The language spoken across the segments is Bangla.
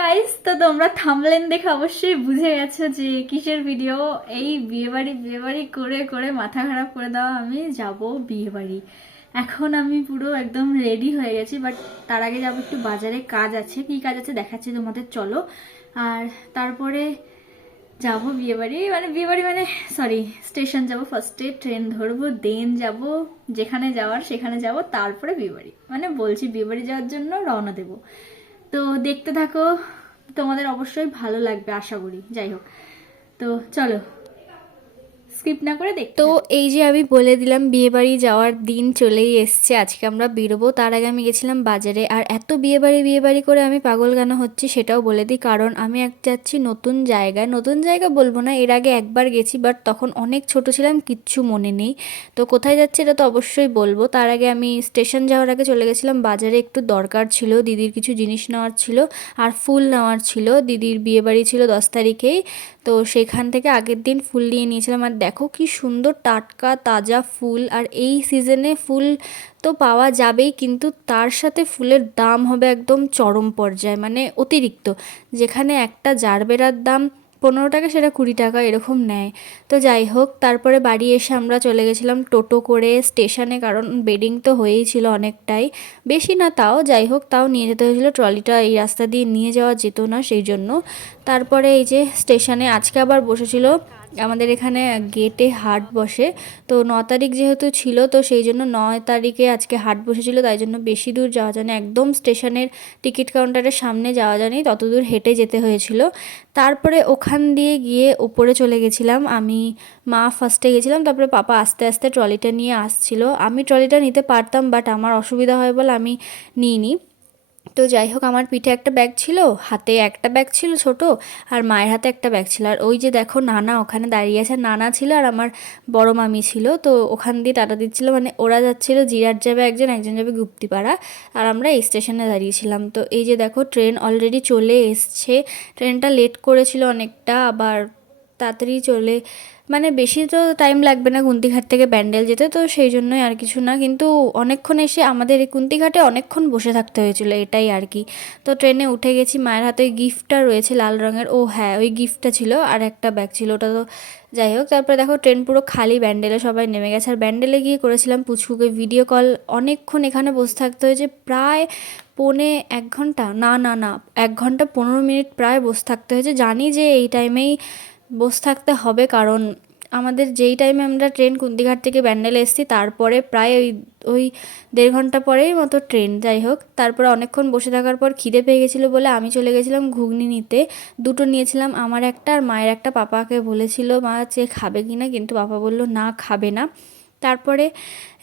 গাইস তো তোমরা থামলেন দেখে অবশ্যই বুঝে গেছো যে কিসের ভিডিও এই বিয়েবাড়ি বিয়েবাড়ি করে করে মাথা খারাপ করে দেওয়া আমি যাব বিয়েবাড়ি। এখন আমি পুরো একদম রেডি হয়ে গেছি বাট তার আগে যাব একটু বাজারে। কাজ আছে, কি কাজ আছে দেখাচ্ছি তোমাদের, চলো। আর তারপরে যাব বিয়েবাড়ি মানে বিয়েবাড়ি মানে সরি স্টেশন যাব ফার্স্টে ট্রেন ধরবো দেন যাব, যেখানে যাওয়ার সেখানে যাব, তারপরে বিয়েবাড়ি। মানে বলছি বিয়েবাড়ি যাওয়ার জন্য রওনা দেবো। তো দেখতে থাকো। তোমাদের অবশ্যই ভালো লাগবে আশা করি। যাই হোক। তো চলো। স্কিপ না করে দেখতে তো এই যে আমি বলে দিলাম বিয়েবাড়ি যাওয়ার দিন চলেই এসছে আজকে আমরা বেরোবো। তার আগে আমি গেছিলাম বাজারে আর এত বিয়েবাড়ি বিয়েবাড়ি করে আমি পাগল কেন হচ্ছি সেটাও বলে দিই কারণ আমি এক যাচ্ছি নতুন জায়গায়। নতুন জায়গা বলব না এর আগে একবার গেছি বাট তখন অনেক ছোট ছিলাম কিচ্ছু মনে নেই। তো কোথায় যাচ্ছি এটা তো অবশ্যই বলব। তার আগে আমি স্টেশন যাওয়ার আগে চলে গেছিলাম বাজারে একটু দরকার ছিল দিদির কিছু জিনিস নেওয়ার ছিল আর ফুল নেওয়ার ছিল। দিদির বিয়েবাড়ি ছিল দশ তারিখেই তো সেখান থেকে আগের দিন ফুল নিয়ে নিয়েছিলাম আর দেখো কি সুন্দর টাটকা, তাজা ফুল আর এই সিজনে ফুল তো পাওয়া যাবেই, কিন্তু তার সাথে ফুলের দাম হবে একদম চরম পর্যায়ে মানে অতিরিক্ত। যেখানে একটা জারবেরার দাম পনেরো টাকা, সেটা কুড়ি টাকা এরকম নেয়। তো যাই হোক, তারপরে বাড়ি এসে আমরা চলে গেছিলাম টোটো করে স্টেশনে, কারণ বেডিং তো হয়েই ছিল অনেকটাই। বেশি না তাও, যাই হোক, তাও নিয়ে যেতে হয়েছিল। ট্রলিটা এই রাস্তা দিয়ে নিয়ে যাওয়া যেত না, সেই জন্য। তারপরে এই যে স্টেশনে আজকে আবার বসেছিল আমাদের এখানে গেটে হাট বসে। তো ন তারিখ যেহেতু ছিল, তো সেই জন্য নয় তারিখে আজকে হাট বসেছিল, তাই জন্য বেশি দূর যাওয়া যায় না। একদম স্টেশনের টিকিট কাউন্টারের সামনে যাওয়া যায়নি তত দূর হেঁটে যেতে হয়েছিল। তারপরে ওখান দিয়ে গিয়ে ওপরে চলে গেছিলাম। আমি, মা ফার্স্টে গেছিলাম, তারপরে পাপা আস্তে আস্তে ট্রলিটা নিয়ে আসছিল। আমি ট্রলিটা নিতে পারতাম বাট আমার অসুবিধা হয় বলে আমি নিইনি। তো যাই হোক, আমার পিঠে একটা ব্যাগ ছিল, হাতে একটা ব্যাগ ছিল ছোট, আর মায়ের হাতে একটা ব্যাগ ছিল। আর ওই যে দেখো নানা, ওখানে দাঁড়িয়ে আছে, নানা ছিল আর আমার বড় মামি ছিল। তো ওখান দিয়ে টাটা দিচ্ছিল মানে ওরা যাচ্ছিল, জিরাট যাবে একজন একজন যাবে গুপ্তিপাড়া। আর আমরা এই স্টেশনে দাঁড়িয়েছিলাম। তো এই যে দেখো ট্রেন অলরেডি চলে এসছে। ট্রেনটা লেট করেছিল অনেকটা, আবার তাড়াতাড়ি চলে মানে বেশি তো টাইম লাগবে না কুন্তিঘাট থেকে ব্যান্ডেল যেতে, তো সেই জন্যই আর কিছু না। কিন্তু অনেকক্ষণ এসে আমাদের এই কুন্তিঘাটে অনেকক্ষণ বসে থাকতে হয়েছিল, এটাই আর কি। তো ট্রেনে উঠে গেছি, মায়ের হাতে ওই গিফটটা রয়েছে লাল রঙের, ও হ্যাঁ ওই গিফটটা ছিল, আর একটা ব্যাগ ছিল, ওটা তো যাই হোক। তারপরে দেখো ট্রেন পুরো খালি ব্যান্ডেলে সবাই নেমে গেছে। আর ব্যান্ডেলে গিয়ে করেছিলাম পুচকুকে ভিডিও কল অনেকক্ষণ এখানে বসে থাকতে হয়েছে, প্রায় পৌনে এক ঘণ্টা, না না না, এক ঘণ্টা পনেরো মিনিট প্রায় বসে থাকতে হয়েছে। জানি যে এই টাইমেই বসে থাকতে হবে, কারণ আমাদের যেই টাইমে আমরা ট্রেন কুন্দিঘাট থেকে ব্যান্ডেলে এসেছি, তারপরে প্রায় ওই ওই দেড় ঘণ্টা পরেই মতো ট্রেন যাই হোক। তারপরে অনেকক্ষণ বসে থাকার পর খিদে পেয়ে গেছিল বলে আমি চলে গেছিলাম ঘুগনি নিতে। দুটো নিয়েছিলাম, আমার একটা আর মায়ের একটা পাপাকে বলেছিল, মা যে খাবে কি না? কিন্তু পাপা বলল, না, খাবে না। তারপরে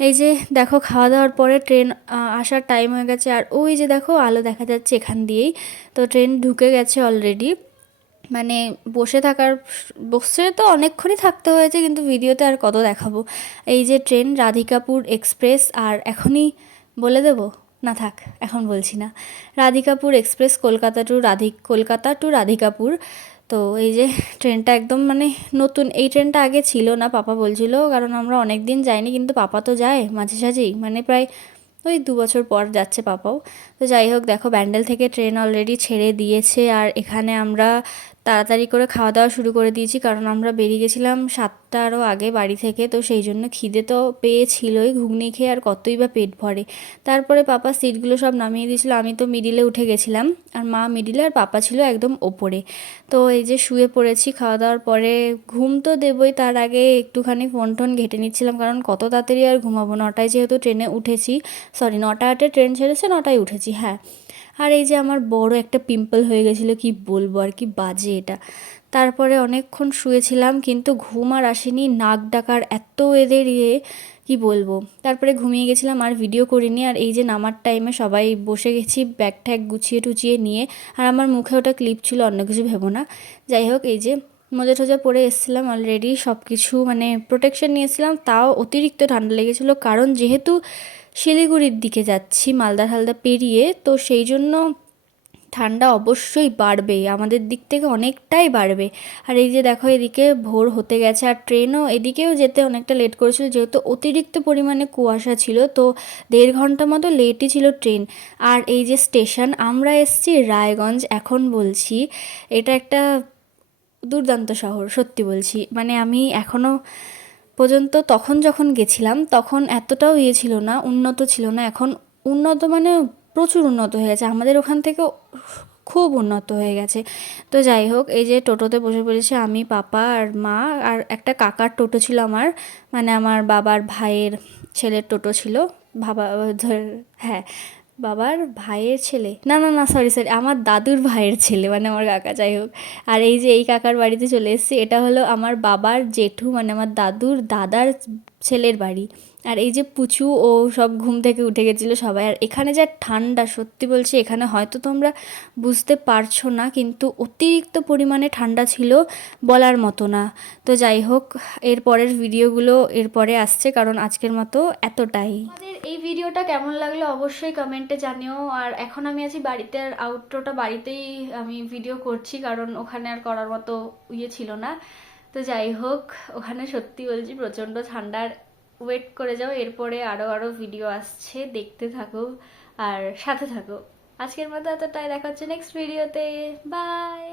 এই যে দেখো খাওয়া দাওয়ার পরে ট্রেন আসার টাইম হয়ে গেছে, আর ওই যে দেখো আলো দেখা যাচ্ছে এখান দিয়েই। তো ট্রেন ঢুকে গেছে অলরেডি মানে বসে থাকার, বসে তো অনেকক্ষণই থাকতে হয়েছে, কিন্তু ভিডিওতে আর কত দেখাবো? এই যে ট্রেন, রাধিকাপুর এক্সপ্রেস আর এখনই বলে দেবো? না থাক, এখন বলছি না। রাধিকাপুর এক্সপ্রেস, কলকাতা টু রাধিক কলকাতা টু রাধিকাপুর। তো এই যে ট্রেনটা একদম মানে নতুন, এই ট্রেনটা আগে ছিল না, পাপা বলছিল, কারণ আমরা অনেক দিন যাইনি, কিন্তু পাপা তো যায় মাঝে সাঝেই মানে প্রায় ওই দু বছর পর যাচ্ছে পাপাও। তো যাই হোক, দেখো, ব্যান্ডেল থেকে ট্রেন অলরেডি ছেড়ে দিয়েছে, আর এখানে আমরা তাড়াতাড়ি করে খাওয়া দাওয়া শুরু করে দিয়েছি, কারণ আমরা বেরিয়ে গেছিলাম সাতটারও আগে বাড়ি থেকে, তো সেই জন্য খিদে তো পেয়েছিলই, ঘুগনি খেয়ে আর কতই বা পেট ভরে। তারপরে পাপা সিটগুলো সব নামিয়ে দিয়েছিল, আমি তো মিডিলে উঠে গেছিলাম, আর মা মিডিলে আর পাপা ছিল একদম ওপরে। তো এই যে শুয়ে পড়েছি, খাওয়া দাওয়ার পরে ঘুম তো দেবই, তার আগে একটুখানি ফোন টোন ঘেটে নিচ্ছিলাম, কারণ কত তাড়াতাড়ি আর ঘুমাবো, নটায় যেহেতু ট্রেনে উঠেছি সরি নটা আটে ট্রেন ছেড়েছে, নটায় উঠেছি হ্যাঁ। আর এই যে আমার বড় একটা পিম্পল হয়ে গেছিল, কি বলব আর কি বাজে এটা। তারপরে অনেকক্ষণ শুয়েছিলাম, কিন্তু ঘুম আর আসেনি, নাক ডাকার এত এদের ইয়ে কি বলব। তারপরে ঘুমিয়ে গেছিলাম, আর ভিডিও করিনি, আর এই যে নামার টাইমে সবাই বসে গেছি ব্যাগ ট্যাগ গুছিয়ে টুচিয়ে নিয়ে, আর আমার মুখে ওটা ক্লিপ ছিল, অন্য কিছু ভেবো না। যাই হোক, এই যে মোজা টোজা পরে এসেছিলাম অলরেডি সব কিছু মানে প্রোটেকশন নিয়েছিলাম, তাও অতিরিক্ত ঠান্ডা লেগেছিলো, কারণ যেহেতু শিলিগুড়ির দিকে যাচ্ছি, মালদা হালদা পেরিয়ে। তো সেই জন্য ঠান্ডা অবশ্যই বাড়বে, আমাদের দিক থেকে অনেকটাই বাড়বে। আর এই যে দেখো, এদিকে ভোর হতে গেছে আর ট্রেনও এদিকেও যেতে অনেকটা লেট করেছিল, যেহেতু অতিরিক্ত পরিমাণে কুয়াশা ছিল। তো দেড় ঘণ্টা মতো লেটই ছিল ট্রেন। আর এই যে স্টেশন, আমরা এসছি রায়গঞ্জ, এখন বলছি এটা একটা দুর্দান্ত শহর, সত্যি বলছি। মানে আমি এখনও পর্যন্ত তখন যখন গেছিলাম, তখন এতটাও ইয়ে ছিল না, উন্নত ছিল না। এখন উন্নত মানে প্রচুর উন্নত হয়ে গেছে। আমাদের ওখান থেকে খুব উন্নত হয়ে গেছে। তো যাই হোক, এই যে টোটোতে বসে পড়েছে আমি, পাপা আর মা, আর একটা কাকার টোটো ছিল আমার। মানে আমার বাবার ভাইয়ের ছেলের টোটো ছিল। ধর হ্যাঁ। বাবার ভাইয়ের ছেলে। না না না সরি সরি আমার দাদুর ভাইয়ের ছেলে মানে আমার কাকা, যাই হোক। আর এই যে এই কাকার বাড়িতে চলে এসেছি, এটা হলো আমার বাবার জেঠু মানে আমার দাদুর দাদার ছেলের বাড়ি। আর এই যে পুচু, ও সব ঘুম থেকে উঠে গেছিল সবাই। আর এখানে যা ঠান্ডা, সত্যি বলছি, এখানে হয়তো তোমরা বুঝতে পারছ না, কিন্তু অতিরিক্ত পরিমাণে ঠান্ডা ছিল বলার মতো না। তো যাই হোক এর পরের ভিডিওগুলো এরপরে আসছে, কারণ আজকের মতো এতটাই। এই ভিডিওটা কেমন লাগল অবশ্যই কমেন্টে জানিও। আর এখন আমি আছি বাড়িতে, আর আউটরোটা বাড়িতেই আমি ভিডিও করছি, কারণ ওখানে আর করার মতো ইয়ে ছিল না। তো যাই হোক, ওখানে সত্যি বলছি প্রচণ্ড ঠান্ডার ওয়েট করে যাও, এরপরে আরও আরও ভিডিও আসছে, দেখতে থাকো, আর সাথে থাকো। আজকের মতো এতটাই, দেখা হচ্ছে নেক্সট ভিডিওতে বাই